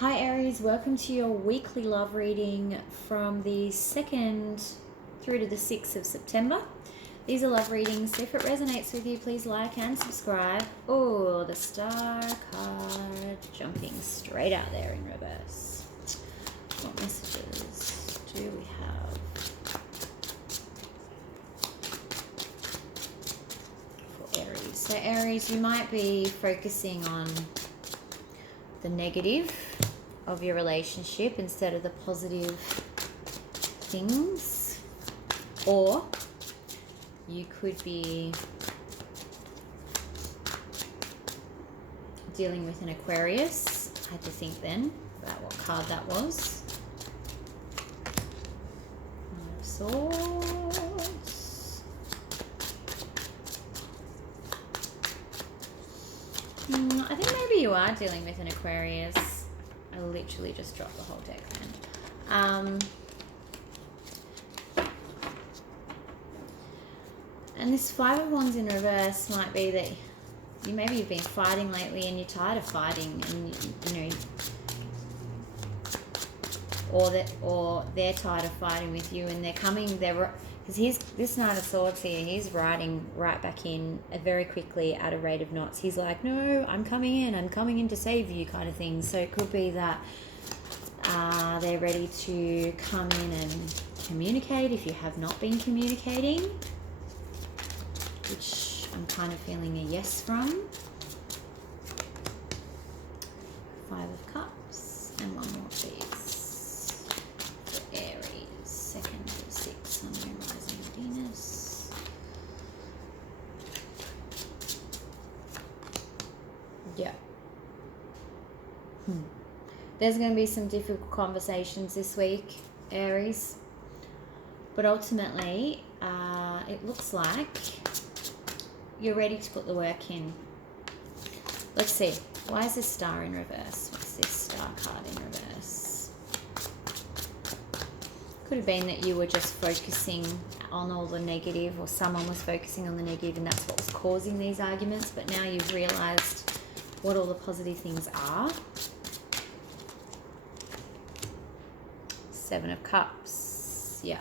Hi Aries, welcome to your weekly love reading from the 2nd through to the 6th of September. These are love readings. If it resonates with you, please like and subscribe. Oh, the star card jumping straight out there in reverse. What messages do we have for Aries? So Aries, you might be focusing on the negative of your relationship instead of the positive things, or you could be dealing with an Aquarius. I had to think then about what card that was. Knight of Swords. I think maybe you are dealing with an Aquarius. I literally just dropped the whole deck then. And this Five of Wands in reverse might be that maybe you've been fighting lately and you're tired of fighting, and you know, or they're tired of fighting with you, and because this Knight of Swords here, he's riding right back in very quickly at a rate of knots. He's like, no, I'm coming in to save you, kind of thing. So it could be that they're ready to come in and communicate if you have not been communicating, which I'm kind of feeling a yes from. Five of Cups and one more, please. For Aries, 2nd of 6, Sun, Moon, Rising, Venus. Yeah. There's going to be some difficult conversations this week, Aries. But ultimately, it looks like you're ready to put the work in. Let's see. Why is this star in reverse? What's this star card in reverse? Could have been that you were just focusing on all the negative, or someone was focusing on the negative, and that's what was causing these arguments. But now you've realized what all the positive things are. Seven of Cups. Yeah.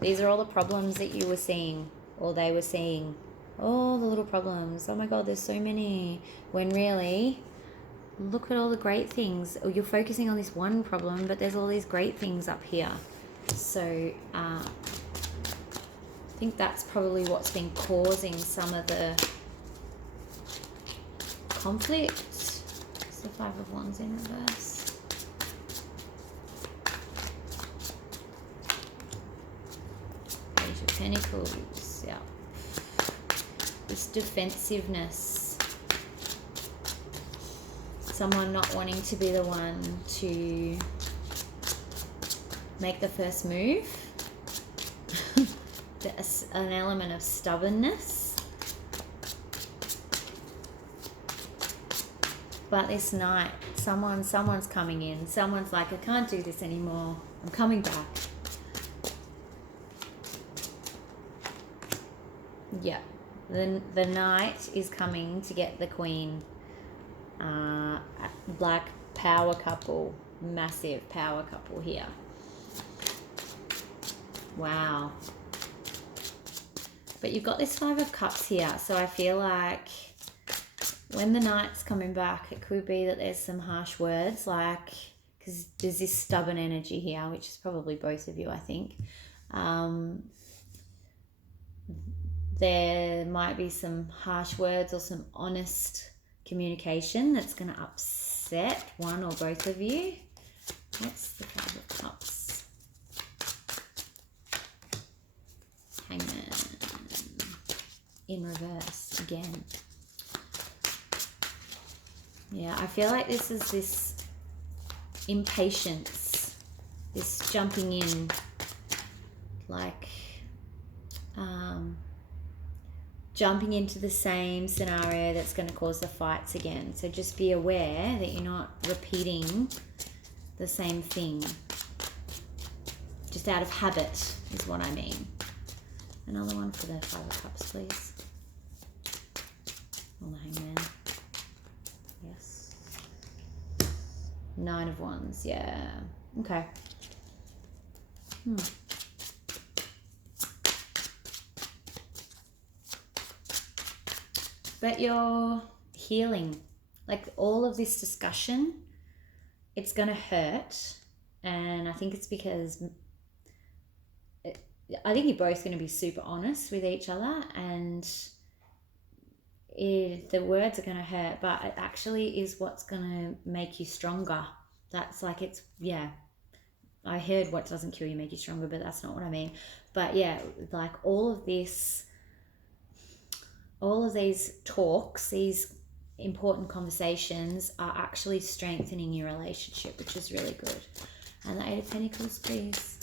These are all the problems that you were seeing, or they were seeing. All the little problems. Oh my God, there's so many. When really, look at all the great things. Or you're focusing on this one problem, but there's all these great things up here. So I think that's probably what's been causing some of the conflict. It's the Five of Wands in reverse. Page of Pentacles. Yeah. This defensiveness, someone not wanting to be the one to make the first move, an element of stubbornness. But this night, someone's coming in, someone's like, I can't do this anymore, I'm coming back. Yeah. The knight is coming to get the queen. Black power couple, massive power couple here. Wow. But you've got this Five of Cups here, so I feel like when the knight's coming back, it could be that there's some harsh words, like, because there's this stubborn energy here, which is probably both of you, I think. There might be some harsh words or some honest communication that's going to upset one or both of you. What's the Five of Cups? Hangman in reverse again. Yeah, I feel like this is this impatience, this jumping in, like jumping into the same scenario that's going to cause the fights again. So just be aware that you're not repeating the same thing. Just out of habit is what I mean. Another one for the Five of Cups, please. On the Hangman. Yes. 9 of Wands, yeah. Okay. But you're healing. Like all of this discussion, it's going to hurt. And I think it's because I think you're both going to be super honest with each other, and the words are going to hurt, but it actually is what's going to make you stronger. That's like, it's, yeah. I heard what doesn't kill you make you stronger, but that's not what I mean. But yeah, like all of these talks, these important conversations are actually strengthening your relationship, which is really good. And the 8 of Pentacles, please.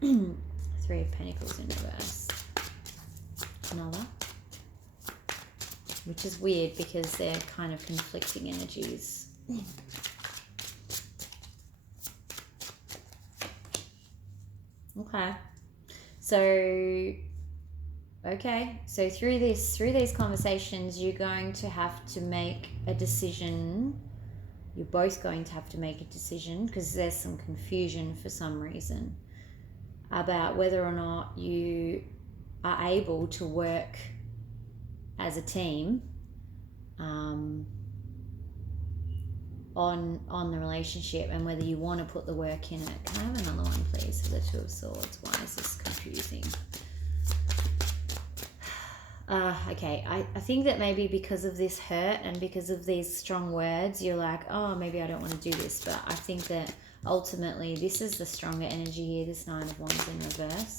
3 of Pentacles in reverse. Another. Which is weird because they're kind of conflicting energies. Okay. So through these conversations, you're going to have to make a decision. You're both going to have to make a decision because there's some confusion for some reason about whether or not you are able to work as a team on the relationship, and whether you want to put the work in it. Can I have another one, please, for the 2 of Swords? Why is this confusing? Okay, I think that maybe because of this hurt and because of these strong words, you're like, oh, maybe I don't want to do this. But I think that ultimately this is the stronger energy here, this 9 of Wands in reverse.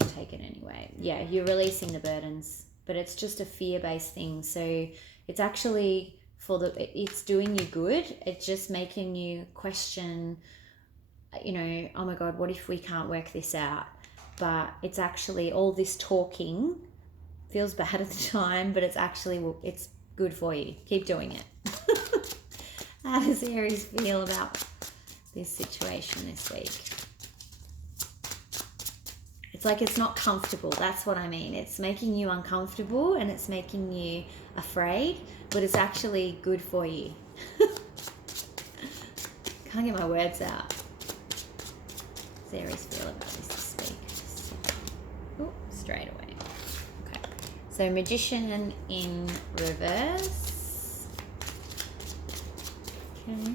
I'll take it anyway. Yeah, you're releasing the burdens, but it's just a fear-based thing. So it's actually it's doing you good. It's just making you question, you know, oh my God, what if we can't work this out? But it's actually all this talking feels bad at the time, but it's actually, it's good for you. Keep doing it. How does Aries feel about this situation this week? It's like it's not comfortable. That's what I mean. It's making you uncomfortable and it's making you afraid, but it's actually good for you. Can't get my words out. How does Aries feel about this week? Oh, straight away. Okay. So Magician in reverse. Okay.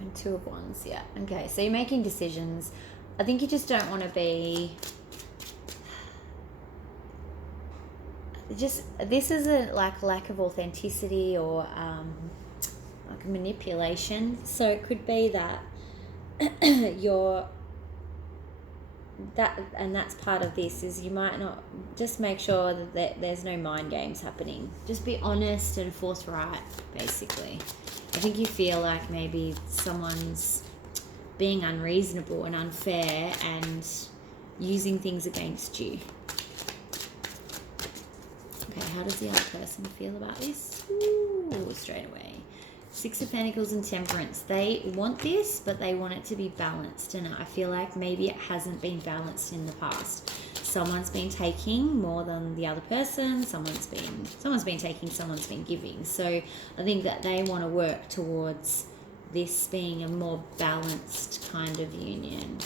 And 2 of Wands, yeah. Okay, so you're making decisions. I think you just don't want to be... this is a lack of authenticity or like manipulation. So it could be that that's part of this, is you might not, just make sure that there's no mind games happening. Just be honest and forthright, basically. I think you feel like maybe someone's being unreasonable and unfair and using things against you. Okay, how does the other person feel about this? Ooh, straight away. 6 of Pentacles and Temperance. They want this, but they want it to be balanced. And I feel like maybe it hasn't been balanced in the past. Someone's been taking more than the other person. Someone's been taking, someone's been giving. So I think that they want to work towards this being a more balanced kind of union.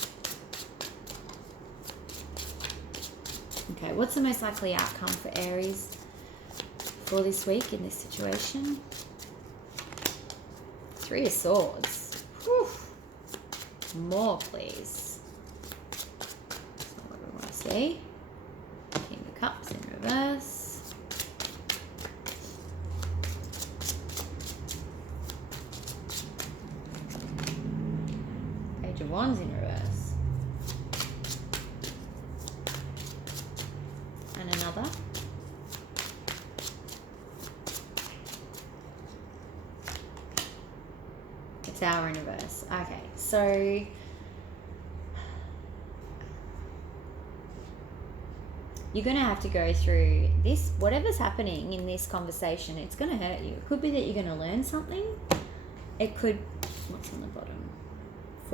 Okay, what's the most likely outcome for Aries for this week in this situation? 3 of Swords. Whew. More, please. That's not what we want to see. King of Cups in reverse. Page of Wands in reverse. And another. Tower in reverse. Okay, so you're going to have to go through this. Whatever's happening in this conversation, it's going to hurt you. It could be that you're going to learn something. It could... What's on the bottom?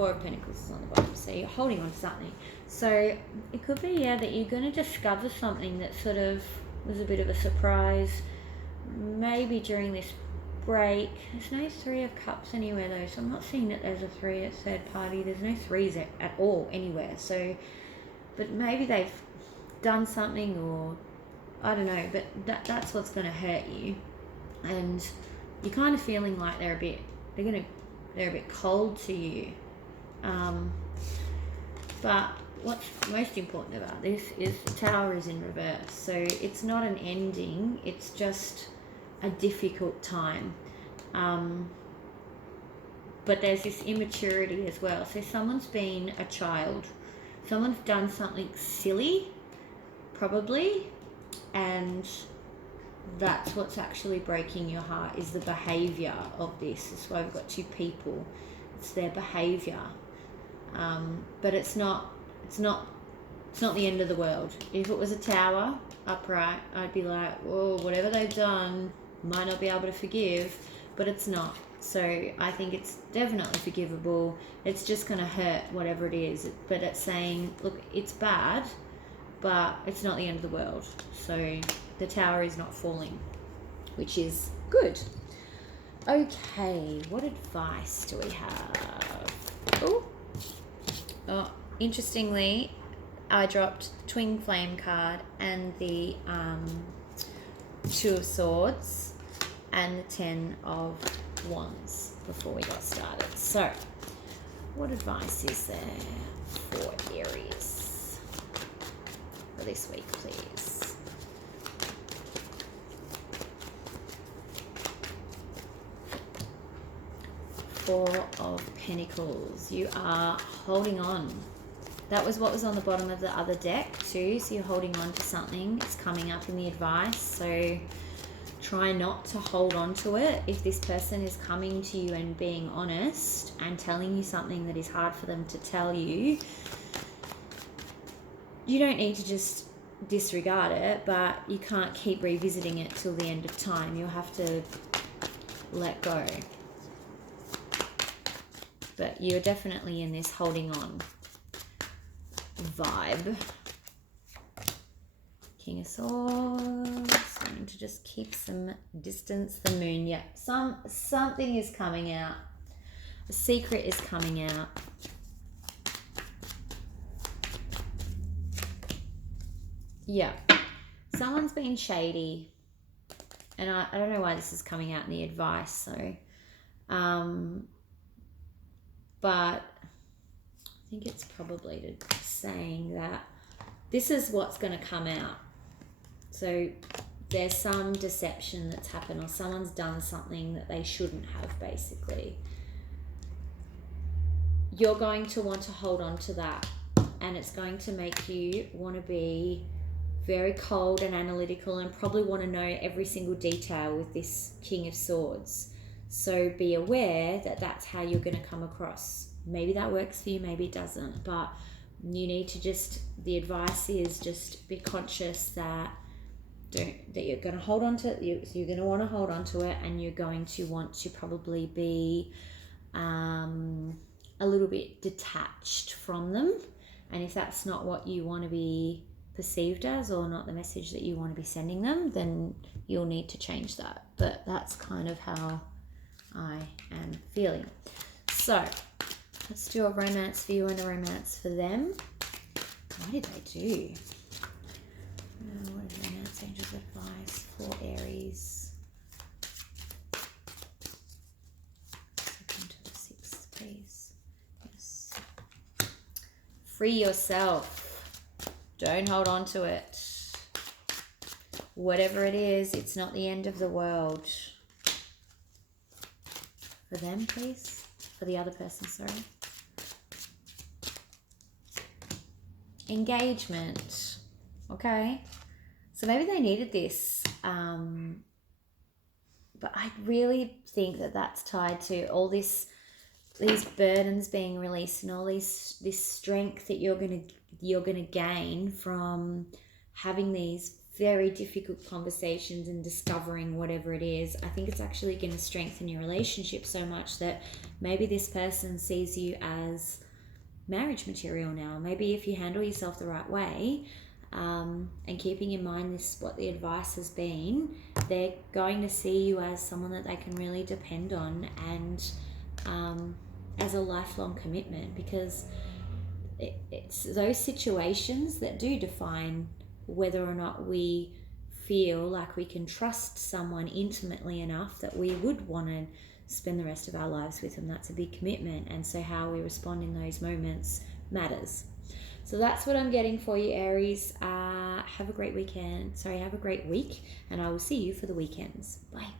Four of Pentacles is on the bottom, so you're holding on to something. So it could be, yeah, that you're going to discover something that sort of was a bit of a surprise, maybe during this break. There's no Three of Cups anywhere though, so I'm not seeing that there's a three at third party. There's no threes at all anywhere. So, but maybe they've done something, or I don't know, but that's what's going to hurt you, and you're kind of feeling like they're a bit cold to you. But what's most important about this is the Tower is in reverse, so it's not an ending, it's just a difficult time. But there's this immaturity as well. So someone's been a child, someone's done something silly probably, and that's what's actually breaking your heart, is the behavior of this. That's why we've got two people. It's their behavior. But it's not the end of the world. If it was a Tower upright, I'd be like, whoa, whatever they've done, might not be able to forgive, but it's not. So I think it's definitely forgivable. It's just going to hurt, whatever it is. But it's saying, look, it's bad, but it's not the end of the world. So the Tower is not falling, which is good. Okay, what advice do we have? Oh, interestingly, I dropped the Twin Flame card and the Two of Swords and the Ten of Wands before we got started. So, what advice is there for Aries for this week, please? Four of Pentacles. You are holding on. That was what was on the bottom of the other deck too. So you're holding on to something. It's coming up in the advice. So try not to hold on to it. If this person is coming to you and being honest and telling you something that is hard for them to tell you, you don't need to just disregard it, but you can't keep revisiting it till the end of time. You'll have to let go. But you're definitely in this holding on vibe. King of Swords. Going to just keep some distance. The Moon. Yeah. Something is coming out. A secret is coming out. Yeah. Someone's been shady. And I don't know why this is coming out in the advice. So, but I think it's probably saying that this is what's going to come out. So there's some deception that's happened, or someone's done something that they shouldn't have, basically. You're going to want to hold on to that, and it's going to make you want to be very cold and analytical and probably want to know every single detail with this King of Swords. So be aware that that's how you're going to come across. Maybe that works for you, maybe it doesn't, but you need to the advice is just be conscious that you're going to hold on to it. You're going to want to hold on to it, and you're going to want to probably be a little bit detached from them. And if that's not what you want to be perceived as, or not the message that you want to be sending them, then you'll need to change that. But that's kind of how I am feeling. So let's do a romance for you and a romance for them. What did they do? What is romance angels advice for Aries? Second to the sixth, please. Yes. Free yourself. Don't hold on to it. Whatever it is, it's not the end of the world. For them, please. For the other person, sorry. Engagement. Okay. So maybe they needed this. But I really think that that's tied to all these burdens being released, and all this strength that you're gonna gain from having these very difficult conversations and discovering whatever it is, I think it's actually going to strengthen your relationship so much that maybe this person sees you as marriage material now. Maybe if you handle yourself the right way, and keeping in mind this, what the advice has been, they're going to see you as someone that they can really depend on, and as a lifelong commitment, because it's those situations that do define whether or not we feel like we can trust someone intimately enough that we would want to spend the rest of our lives with them. That's a big commitment, and so how we respond in those moments matters. So that's what I'm getting for you, Aries. Have a great weekend. Have a great week, and I will see you for the weekends. Bye.